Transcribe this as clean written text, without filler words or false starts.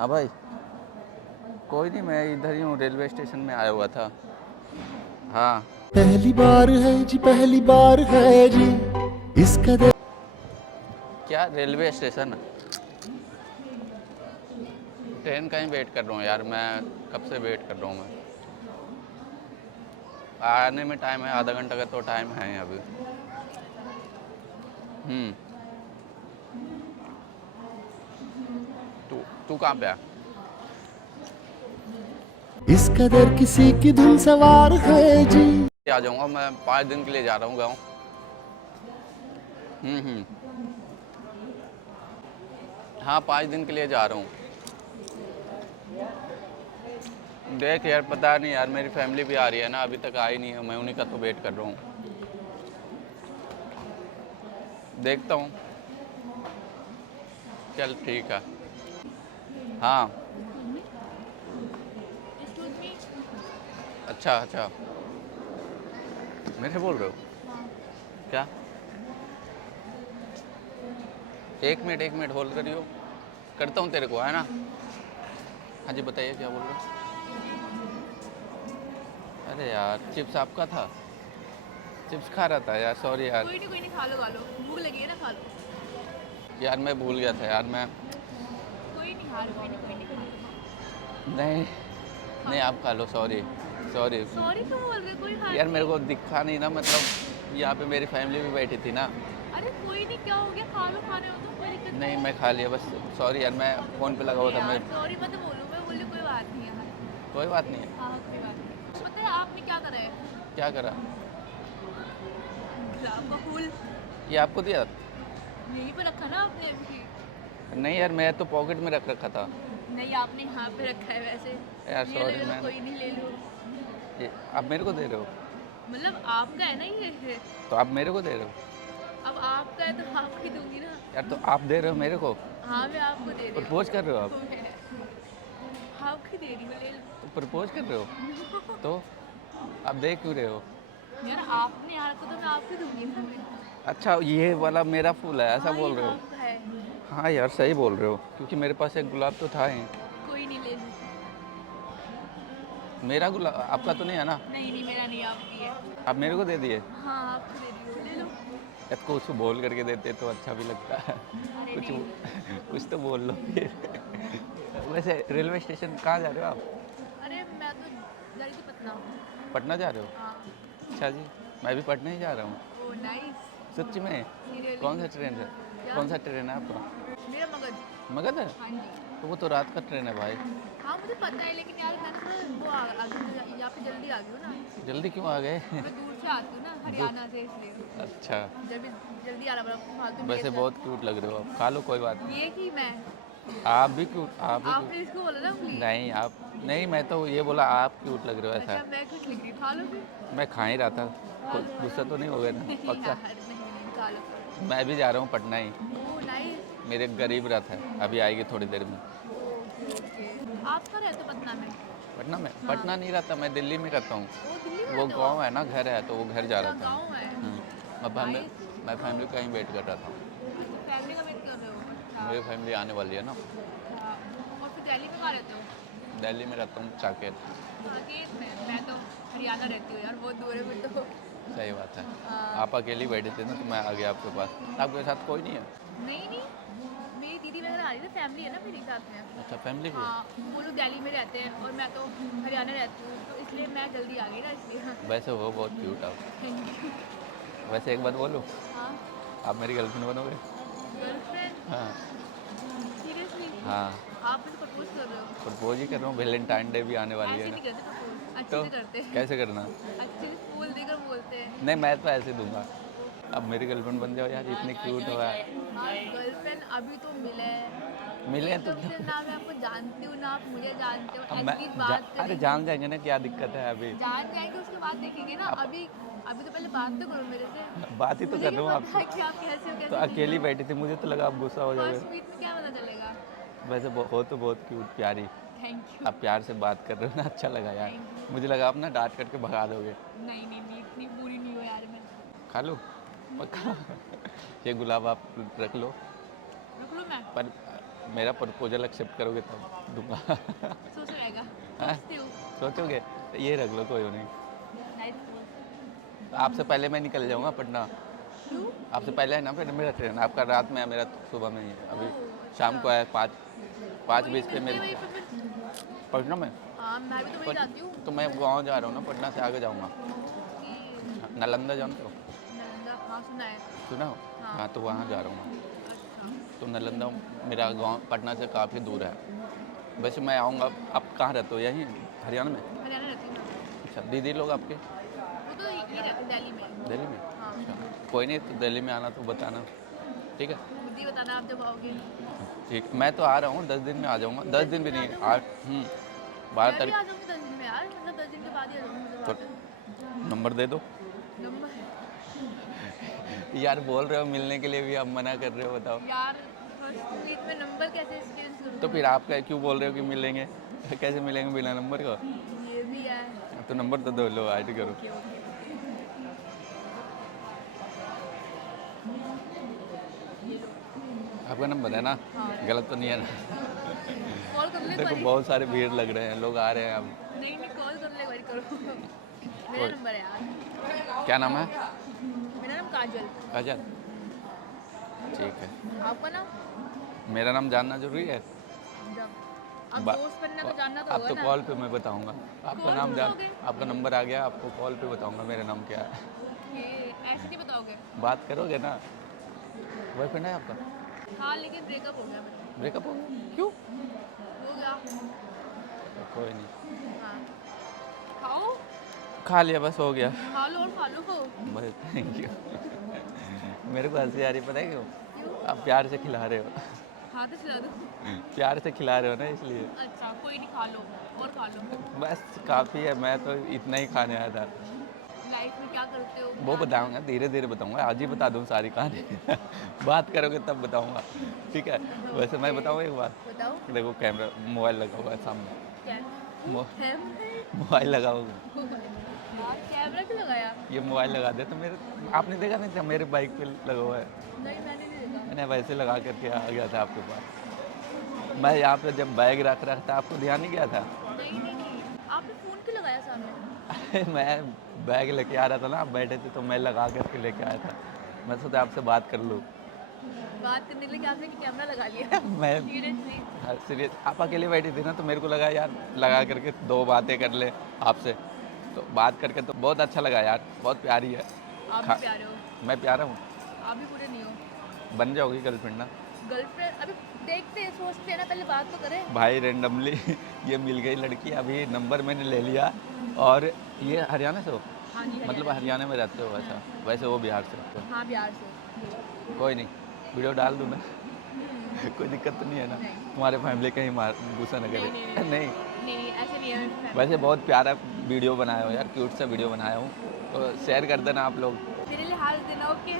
हाँ भाई, कोई नहीं, मैं इधर ही हूँ, रेलवे स्टेशन में आया हुआ था। हाँ। पहली बार है जी, पहली बार है जी इस कदर। क्या रेलवे स्टेशन? ट्रेन का ही वेट कर रहा हूँ यार मैं, कब से वेट कर रहा हूँ मैं। आने में टाइम है, आधा घंटा का तो टाइम है अभी। हम्म। तू तू कहाँ पे है? इस कदर किसी की धुन सवार है जी। आ जाऊँगा मैं, 5 दिन के लिए जा रहा हूँ गाँव। हम्म। हाँ, 5 दिन के लिए जा रहा हूँ। देख यार, पता नहीं यार, मेरी फैमिली भी आ रही है ना, अभी तक आई नहीं है, मैं उन्हीं का तो वेट कर रहा हूँ। देखता हूँ। चल ठीक है। हाँ। अच्छा अच्छा, मेरे से बोल रहे हो क्या? एक मिनट होल्ड करियो, करता हूँ तेरे को, है ना? हाँ जी, बताइए क्या बोल रहे हो? अरे यार, चिप्स आपका था? चिप्स खा रहा था यार, सॉरी यार। कोई नहीं, खा लो खा लो, भूख लगी है ना, खा लो। यार मैं भूल गया था यार मैं। कोई नहीं यार, कोई नहीं, खा लो नहीं खा नहीं, लो। आप खा लो, सॉरी। सॉरी। सॉरी क्यों बोल रहे, कोई यार बात मेरे नहीं। को दिखा नहीं ना, मतलब यहाँ पे मेरी फैमिली भी बैठी थी ना। अरे कोई नहीं, क्या हो गया, खा लो, खाने हो तो कोई दिक्कत नहीं, नहीं मैं है। खा लिया बस। सॉरी यार, मैं फ़ोन पे लगा हुआ अरे था मैं। यार सॉरी मत बोलो, मैं बोली कोई बात नहीं यार। कोई बात नहीं है। हाँ हाँ, कोई बात नहीं। पता है आपने क्या करा है? क्या करा? गुलाब का फूल ये आपको दिया? यहीं पे रखा ना आपने अभी? नहीं यार, मैं तो पॉकेट में रख रखा था। नहीं, आपने यहाँ पे रखा है वैसे। यार सॉरी ये लो, मैन। कोई नहीं, ले लो। ये आप मेरे को दे रहे हो? मतलब आपका है ना ये। तो आप मेरे को दे रहे हो? अब आपका है तो आपको ही दूंगी ना। यार तो आप दे रहे हो मेरे को? हाँ, मैं आपको दे रही प्रपोज कर रहे हो आप? हूँ। मैं आपको ही दे रही हूँ, ले लो। तो प्रपोज कर रहे हो? तो आप दे क्यों रहे हो? यार आपने यार को तो मैं आपको दूंगी ना मैं। अच्छा, ये वाला मेरा फूल है, ऐसा हाँ, ये बोल रहे हो? आपका है। हाँ यार, सही बोल रहे हो, क्योंकि मेरे पास एक गुलाब तो था ही। कोई नहीं, ले लो। मेरा गुलाब आपका तो नहीं है ना? नहीं नहीं, मेरा नहीं, आपकी है। आप मेरे को दे दिए? हाँ, आपको दे रही हूँ, ले लो। या कुछ बोल करके देते तो अच्छा भी लगता है। अरे कुछ नहीं। कुछ तो बोल लो फिर। वैसे रेलवे स्टेशन कहाँ जा रहे हो आप? अरे मैं तो जा रही थी पटना। पटना जा रहे हो? हाँ। अच्छा जी, मैं भी पटना ही जा रहा हूँ। ओ नाइस। सच में? सीरियसली। कौन सा ट्रेन है? क्या? कौन सा ट्रेन है आपका? मेरा मगध। मगध है? हाँ जी। तो वो तो रात का ट्रेन है भाई। हाँ मुझे पता है, लेकिन यार मैं ना थोड़ा वो यहाँ पे जल्दी आ गई हूँ ना। जल्दी क्यों आ गए? मैं दूर से आती हूँ ना, दो। हरियाणा से, इसलिए अच्छा। जब जल्दी आना पड़ा, फालतू में वैसे लेट बहुत जाती क्यूट लग रहे हो आप, खा लो कोई बात हूँ। नहीं। ये कि मैं, आप भी क्यूट, आप भी आपने इसको बोला ना क्यूट। उंगली। नहीं आप, नहीं मैं तो ये बोला आप क्यूट लग रहे हो ऐसा। अच्छा, मैं कुछ लिख रही, खा लो फिर। मैं खा ही रहा था। खा कोई लो गुस्सा तो नहीं हो गया ना? नहीं पक्का? यार, नहीं नहीं, खा लो खा लो। मैं भी जा रहा हूँ पटना ही। Oh nice. मेरे एक गरीब रथ है, अभी आएगी थोड़ी देर में। Okay okay. आप कहाँ रहते हो पटना में? पटना में? हाँ। पटना नहीं रहता, मैं दिल्ली में रहता ओ, हूँ। दिल्ली में वो रहते हो गांव आप? है ना, घर है, तो वो घर जा अच्छा, रहा था गाँव है। मैं। मैं फैमिली, नाइस। मैं फैमिली का ही वेट कर रहा था। अच्छा, फैमिली का वेट कर रहे हो, अच्छा। मेरी फैमिली आने वाली है ना। अच्छा, और फिर दिल्ली में कहाँ रहते हो? दिल्ली में रहता हूँ, चाकेर। साकेत में? मैं तो हरियाणा रहती हूँ यार, बहुत दूर है फिर तो। सही बात है। हाँ। आप अकेली बैठे थे ना, तो मैं आ गया आपके पास। आपके साथ कोई नहीं है? नहीं नहीं, मेरी दीदी वगैरह आ रही थी, फैमिली है ना मेरी साथ में। अच्छा, फैमिली भी है। हाँ, वो लोग दिल्ली में रहते हैं और मैं तो हरियाणा रहती हूँ, तो इसलिए मैं जल्दी आ गई ना, इसलिए। वैसे हो बहुत क्यूट आप। Thank you. वैसे एक बात बोलूँ, हाँ। आप मेरी गर्लफ्रेंड बनोगे? गर्लफ्रेंड? हाँ। सीरियसली? हाँ, आप मुझे प्रपोज कर रहे हो? प्रपोज ही कर रहा हूँ, वैलेंटाइन डे भी आने वाली है ऐसे ना। नहीं करते प्रपोज, अच्छे तो से करते हैं। कैसे करना? अच्छे से फूल देकर बोलते हैं। नहीं, मैं तो ऐसे दूंगा। अब मेरी गर्लफ्रेंड बन जाओ यार, इतनी क्यूट हो यार। हाँ, गर्लफ्रेंड अभी तो मिले हैं। मिले हैं तो एकदम से ना मैं आपको जानती हूँ ना आप मुझे जानते हो, अब ऐसी मैं चीज बात अरे करेंगे। जान जाएंगे ना, क्या दिक्कत है अभी? जान जाएंगे उसके बाद देखेंगे ना, अब अभी अभी तो पहले बात तो करो मेरे से। बात ही तो मुझे कर क्या रहा हूँ पता आपसे। है कि आप कैसे हो तो कैसे नहीं अकेली हो। बैठी थी, मुझे तो लगा आप गुस्सा हो जाओगे। फर्स्ट मीट में क्या पता चलेगा। वैसे हो तो बहुत क्यूट, प्यारी। Thank you. आप प्यार से बात कर रहे हो ना, अच्छा लगा यार। Thank you. मुझे लगा आप ना डांट करके भगा दोगे। नहीं नहीं नहीं, इतनी बुरी नहीं हो यार मैं। खा लो पक्का। ये गुलाब आप रख लो। रुक लो मैं। पर मेरा प्रपोजल एक्सेप्ट करोगे तब दूंगा। सोच रहेगा, हाँ? सोचती हूँ। सोचोगे? ये रख लो, कोई नहीं। नाइस बोल। आपसे पहले मैं निकल जाऊंगा पटना। क्यों? आपसे पहले है ना फिर मेरा ट्रेन, आपका रात में है, मेरा सुबह में ही है। अभी ओह, शाम अच्छा। को है 5:20 पे मिलते मिल हैं वहीं पे फिर। पटना में। हाँ, मैं भी तो वहीं जाती हूँ। तो मैं गाँव जा रहा हूँ ना, पटना से आगे जाऊँगा। ओके। नालंदा जानते हो? नालंदा, हाँ सुना है। सुना हो? हाँ। हाँ, तो वहाँ जा रहा हूँ मैं। अच्छा। तो नालंदा मेरा गांव पटना से काफ़ी दूर है। वैसे मैं आऊँगा। आप कहाँ रहते हो? यहीं हरियाणा में? हरियाणा रहती हूँ मैं। अच्छा, दीदी लोग आपके वो तो ये रहते दिल्ली में। दिल्ली में? हाँ। अच्छा, कोई नहीं, तो दिल्ली में आना तो बताना, ठीक है? खुद ही बताना आप जब आओगे। ठीक, मैं तो आ रहा हूँ, 10 दिन में आ जाऊँगा। 10 दिन भी में आ नहीं, जाओगे? 12 मैं भी तारीख। आ जाऊँगी 10 दिन में यार, मतलब 10 दिन के बाद ही आ जाऊँगी मतलब तो वहाँ पे। नंबर दे दो। नंबर यार बोल रहे हो मिलने के लिए भी, आप मना कर रहे हो, बताओ। यार, फर्स्ट मीट में नंबर कैसे एक्सचेंज करूँ? तो फिर आप क्यों बोल रहे हो कि मिलेंगे? कैसे मिलेंगे बिना नंबर का? ये भी है। तो नंबर तो दो, लो ID करो। Okay okay okay. ये लो। आपका नंबर है ना? हाँ। गलत तो नहीं है ना? कॉल कर ले एक देखो बारी। बहुत सारे भीड़ लग रहे हैं, लोग आ रहे हैं अब। नहीं नहीं, कॉल कर ले एक बारी, करो। मेरा कोई- नंबर है यार। क्या नाम है? मेरा नाम काजल। काजल, ठीक है। आपका नाम? मेरा नाम जानना जरूरी है? जब आप बा- दोस्त बनना तो जानना तो आप होगा तो ना। कॉल पे मैं बताऊंगा। आपका कॉल नाम पे जान, बताओगे? आपका नंबर आ गया, आपको कॉल पे बताऊंगा मेरा नाम क्या है। ये ऐसे नहीं बताओगे? बात करोगे ना? बॉयफ्रेंड है आपका? हाँ, लेकिन ब्रेकअप हो गया मेरा। ब्रेकअप हो गया? क्यों? हो गया। कोई नहीं, हाँ। खाओ, खा लिया, बस हो गया। खा लो और खा लो। बस, थैंक यू। मेरे को हंसी आ रही, पता है क्यों? क्यों? आप प्यार से खिला रहे हो। हाथ से खिला दूँ? प्यार से खिला रहे हो ना, इसलिए। अच्छा, कोई नहीं, खा लो और खा लो। बस काफ़ी है, मैं तो इतना ही खाने आया था। लाइफ में क्या करते हो? वो बताऊंगा, धीरे धीरे बताऊंगा, आज ही बता दूं सारी कहानी। बात करोगे तब बताऊंगा, ठीक है? वैसे मैं बताऊँ एक बात। बताओ। देखो कैमरा, मोबाइल लगा हुआ है सामने। क्या? मो- कैमरा? मोबाइल लगा हुआ है। यार, कैमरा क्यों लगाया? ये मोबाइल लगा दे तो मेरे, आपने देखा नहीं था मेरे बाइक पे लगा हुआ है? नहीं, मैंने नहीं देखा। मैंने वैसे लगा करके आ गया था आपके पास। मैं यहाँ पे जब बैग रख रहा था, आपको ध्यान नहीं गया था? नहीं नहीं नहीं, आपने फ़ोन क्यों लगाया सामने? अरे मैं बैग लेके आ रहा था ना, आप बैठे थे तो मैं लगा करके लेके आया था। मैं सोचा आपसे बात कर लूँ। बात करने के लिए आपने कैमरा लगा लिया? मैं सीरियसली? सीरियस, आप अकेले बैठी थी ना, तो मेरे को लगा यार लगा करके दो बातें कर ले आपसे। तो बात करके तो बहुत अच्छा लगा यार, बहुत प्यारी है। आप खा- भी प्यारे हो। मैं प्यारा हूँ? आप भी पूरे नहीं हो। बन जाओगी गर्लफ्रेंड ना? गर्लफ्रेंड अभी देखते हैं, सोचते हैं ना, पहले बात तो करें। भाई रेंडमली ये मिल गई लड़की, अभी नंबर मैंने ले लिया। और ये हरियाणा से हो? हाँ जी, मतलब हरियाणा में रहते हो? वैसा वैसे वो बिहार से रहते हाँ, बिहार से। हो? कोई नहीं, वीडियो डाल दूँ ना? कोई दिक्कत तो नहीं है ना? नहीं। तुम्हारे फैमिली कहीं मार गुस्सा न करे? नहीं, नहीं, नहीं। नहीं, ऐसे नहीं है मेरी वैसे बहुत प्यारा वीडियो बनाया हो यार, क्यूट सा वीडियो बनाया हूँ, तो शेयर कर देना आप लोग। family। मेरे लिए हाल देना, ओके?